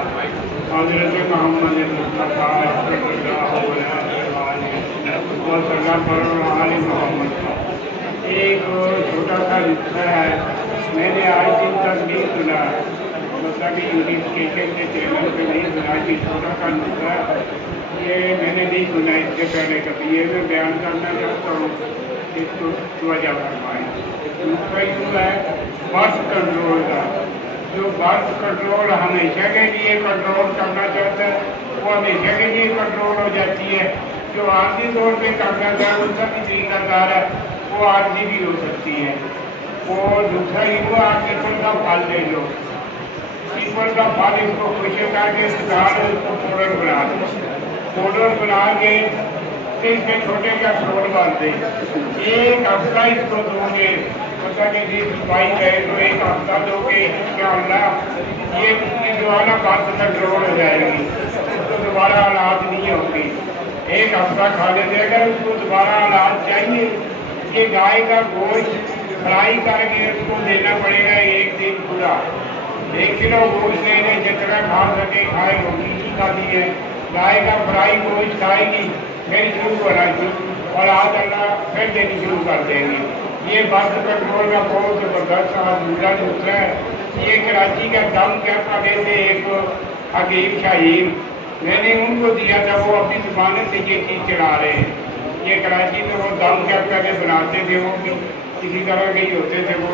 हज़रत मोहम्मद मुस्तफ़ा सल्लल्लाहु अलैहि वसल्लम पर आले मोहम्मद का एक छोटा सा हिस्सा है। मैंने आज दिन तक नहीं सुना, मतलब कि यूनिफिकेशन के चैनल पे नहीं सुना कि छोटा सा हिस्सा ये मैंने नहीं सुना इससे पहले कभी। ये मैं बयान करना चाहता हूँ, इसको वजह फरमाएं। दूसरा इशू है बर्थ कंट्रोल का। जो बर्थ कंट्रोल हमेशा के लिए कंट्रोल करना चाहता है वो हमेशा के लिए कंट्रोल हो जाती है। जो आर्जी तौर पे करना चाहे उसका भी तरीकाकार है, वो आर्जी भी हो सकती है। और दूसरा ये हुआ पीपल का फल ले लो, पीपल का फल इसको खुश करके सुखा लो, इसको पाउडर बना दो। पाउडर बना के फिर इसके छोटे का फ्लोर डाल दे। एक हफ्ता इसको दोगे, मतलब कि सफाई करे तो एक हफ्ता दोगे, इंशाअल्लाह ये दोबारा बात कंट्रोल हो जाएगी, उसको दोबारा औलाद नहीं होगी। एक हफ्ता खा लेते, अगर उसको दोबारा औलाद चाहिए ये गाय का गोश्त फ्राई करके उसको देना पड़ेगा 1 दिन पूरा। 1 किलो गोश्त लेने जितना खा सके खाए, रोटी ही खाती है। गाय का फ्राई गोश्त खाएगी फिर शुरू होना और आज अल्लाह फिर देनी शुरू कर देंगे। ये बर्थ कंट्रोल का बहुत ज़बरदस्त दूसरा दूसरा है। ये कराची का दम क्या पड़े थे एक हकीम शाहीन, मैंने उनको दिया था, वो अपनी दुकान से ये चीज़ चला रहे हैं। ये कराची में वो दम क्या पहले बनाते थे, वो भी किसी तरह के ही होते थे वो।